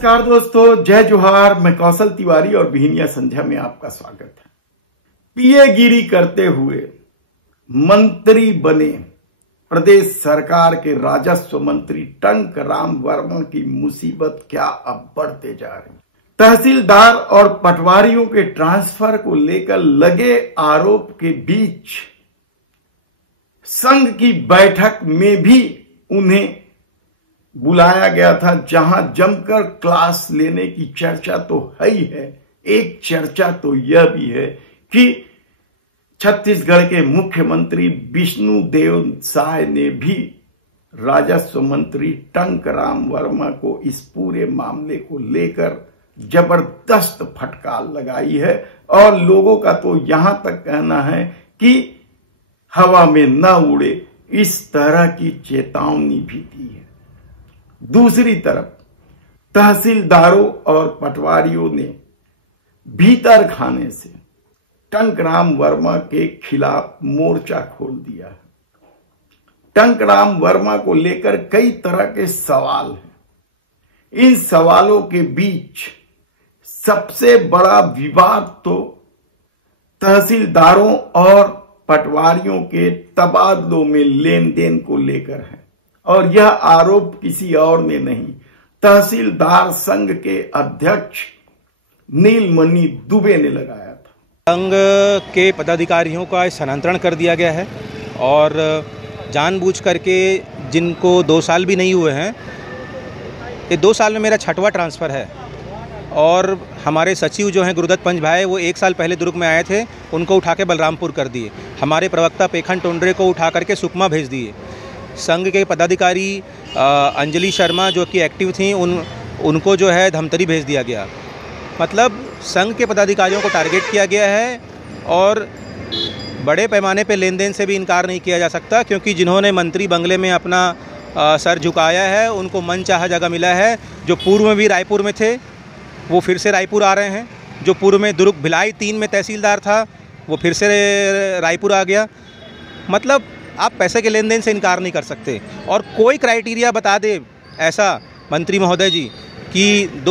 नमस्कार दोस्तों, जय जोहार। मैं कौशल तिवारी और बिहनिया संध्या में आपका स्वागत है। पीएगिरी करते हुए मंत्री बने प्रदेश सरकार के राजस्व मंत्री टंकराम वर्मा की मुसीबत क्या अब बढ़ते जा रही। तहसीलदार और पटवारियों के ट्रांसफर को लेकर लगे आरोप के बीच संघ की बैठक में भी उन्हें बुलाया गया था, जहां जमकर क्लास लेने की चर्चा तो है ही है। एक चर्चा तो यह भी है कि छत्तीसगढ़ के मुख्यमंत्री विष्णुदेव साय ने भी राजस्व मंत्री टंकराम वर्मा को इस पूरे मामले को लेकर जबरदस्त फटकार लगाई है और लोगों का तो यहां तक कहना है कि हवा में न उड़े, इस तरह की चेतावनी भी दी है। दूसरी तरफ तहसीलदारों और पटवारियों ने भीतर खाने से टंकराम वर्मा के खिलाफ मोर्चा खोल दिया है। टंकराम वर्मा को लेकर कई तरह के सवाल हैं। इन सवालों के बीच सबसे बड़ा विवाद तो तहसीलदारों और पटवारियों के तबादलों में लेन देन को लेकर है और यह आरोप किसी और ने नहीं, तहसीलदार संघ के अध्यक्ष नीलमणि दुबे ने लगाया था। संघ के पदाधिकारियों का स्थानांतरण कर दिया गया है और जानबूझ करके जिनको 2 साल भी नहीं हुए हैं, ये 2 साल में मेरा 6वां ट्रांसफ़र है। और हमारे सचिव जो हैं गुरुदत्त पंच भाई, वो 1 साल पहले दुर्ग में आए थे, उनको उठा के बलरामपुर कर दिए। हमारे प्रवक्ता पेखन टोंडरे को उठा करके सुकमा भेज दिए। संघ के पदाधिकारी अंजलि शर्मा जो कि एक्टिव थी, उनको जो है धमतरी भेज दिया गया। मतलब संघ के पदाधिकारियों को टारगेट किया गया है और बड़े पैमाने पे लेन देन से भी इनकार नहीं किया जा सकता, क्योंकि जिन्होंने मंत्री बंगले में अपना सर झुकाया है उनको मनचाहा जगह मिला है। जो पूर्व में भी रायपुर में थे वो फिर से रायपुर आ रहे हैं। जो पूर्व में दुर्ग भिलाई 3 में तहसीलदार था वो फिर से रायपुर आ गया। मतलब आप पैसे के लेन देन से इनकार नहीं कर सकते। और कोई क्राइटेरिया बता दे ऐसा मंत्री महोदय जी कि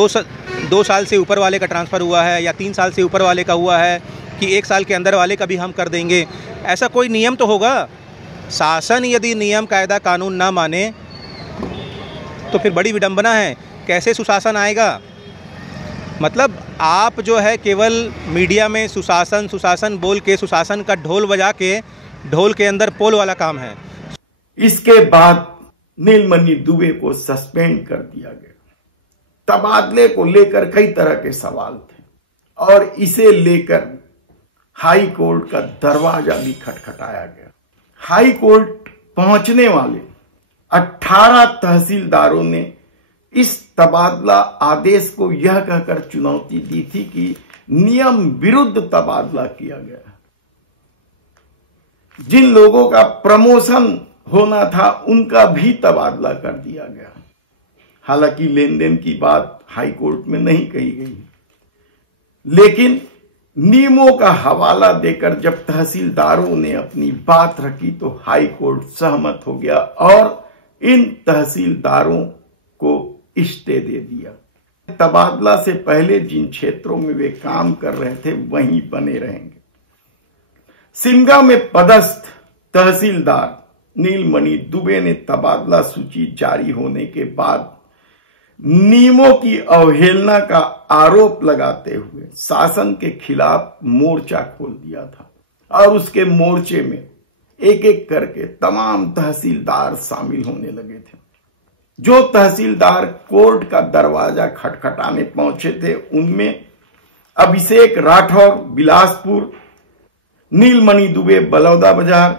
2 साल से ऊपर वाले का ट्रांसफ़र हुआ है या 3 साल से ऊपर वाले का हुआ है कि 1 साल के अंदर वाले का भी हम कर देंगे। ऐसा कोई नियम तो होगा। शासन यदि नियम कायदा कानून ना माने तो फिर बड़ी विडंबना है। कैसे सुशासन आएगा? मतलब आप जो है केवल मीडिया में सुशासन सुशासन बोल के सुशासन का ढोल बजा के ढोल के अंदर पोल वाला काम है। इसके बाद नीलमणि दुबे को सस्पेंड कर दिया गया। तबादले को लेकर कई तरह के सवाल थे और इसे लेकर हाई कोर्ट का दरवाजा भी खटखटाया गया। हाई कोर्ट पहुंचने वाले 18 तहसीलदारों ने इस तबादला आदेश को यह कहकर चुनौती दी थी कि नियम विरुद्ध तबादला किया गया। जिन लोगों का प्रमोशन होना था उनका भी तबादला कर दिया गया। हालांकि लेन देन की बात हाई कोर्ट में नहीं कही गई, लेकिन नियमों का हवाला देकर जब तहसीलदारों ने अपनी बात रखी तो हाई कोर्ट सहमत हो गया और इन तहसीलदारों को स्टे दे दिया। तबादला से पहले जिन क्षेत्रों में वे काम कर रहे थे वहीं बने रहेंगे। सिमगा में पदस्थ तहसीलदार नीलमणि दुबे ने तबादला सूची जारी होने के बाद नियमों की अवहेलना का आरोप लगाते हुए शासन के खिलाफ मोर्चा खोल दिया था और उसके मोर्चे में एक एक करके तमाम तहसीलदार शामिल होने लगे थे। जो तहसीलदार कोर्ट का दरवाजा खटखटाने पहुंचे थे उनमें अभिषेक राठौर बिलासपुर, नीलमणि दुबे बलौदा बाजार,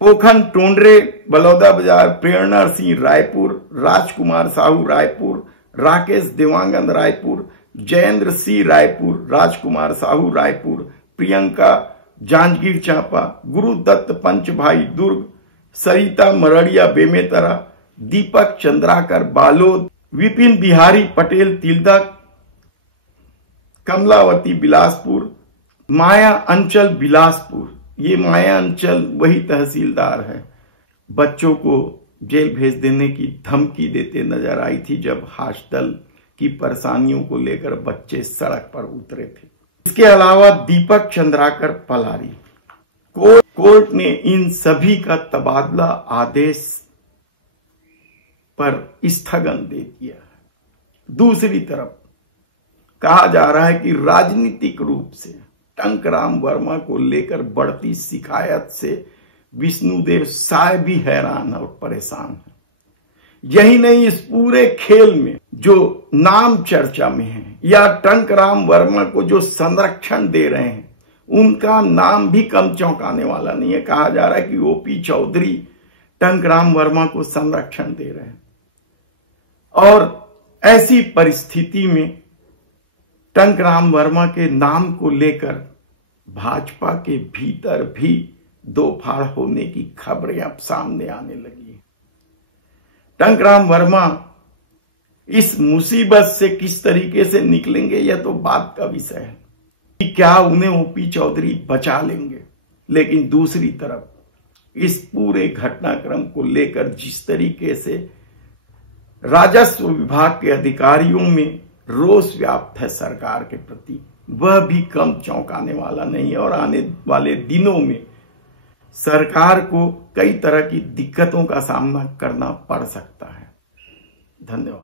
पोखन टोंडरे बलौदा बाजार, प्रेरणा सिंह रायपुर, राजकुमार साहू रायपुर, राकेश देवांगन रायपुर, जयेंद्र सिंह रायपुर, राजकुमार साहू रायपुर, प्रियंका जांजगीर चांपा, गुरुदत्त पंच भाई दुर्ग, सरिता मरड़िया बेमेतरा, दीपक चंद्राकर बालोद, विपिन बिहारी पटेल तिलदक, कमलावती बिलासपुर, माया अंचल बिलासपुर। ये माया अंचल वही तहसीलदार है बच्चों को जेल भेज देने की धमकी देते नजर आई थी जब हॉस्टल की परेशानियों को लेकर बच्चे सड़क पर उतरे थे। इसके अलावा दीपक चंद्राकर पलारी, कोर्ट ने इन सभी का तबादला आदेश पर स्थगन दे दिया है। दूसरी तरफ कहा जा रहा है कि राजनीतिक रूप से टंकराम वर्मा को लेकर बढ़ती शिकायत से विष्णुदेव साय भी हैरान और परेशान है। यही नहीं, इस पूरे खेल में जो नाम चर्चा में है या टंकराम वर्मा को जो संरक्षण दे रहे हैं, उनका नाम भी कम चौंकाने वाला नहीं है। कहा जा रहा है कि ओपी चौधरी टंकराम वर्मा को संरक्षण दे रहे हैं और ऐसी परिस्थिति में टंकराम वर्मा के नाम को लेकर भाजपा के भीतर भी दो फाड़ होने की खबरें अब सामने आने लगी हैं। टंकराम वर्मा इस मुसीबत से किस तरीके से निकलेंगे, यह तो बात का विषय है कि क्या उन्हें ओपी चौधरी बचा लेंगे। लेकिन दूसरी तरफ इस पूरे घटनाक्रम को लेकर जिस तरीके से राजस्व विभाग के अधिकारियों में रोष व्याप्त है सरकार के प्रति, वह भी कम चौंकाने वाला नहीं है और आने वाले दिनों में सरकार को कई तरह की दिक्कतों का सामना करना पड़ सकता है। धन्यवाद।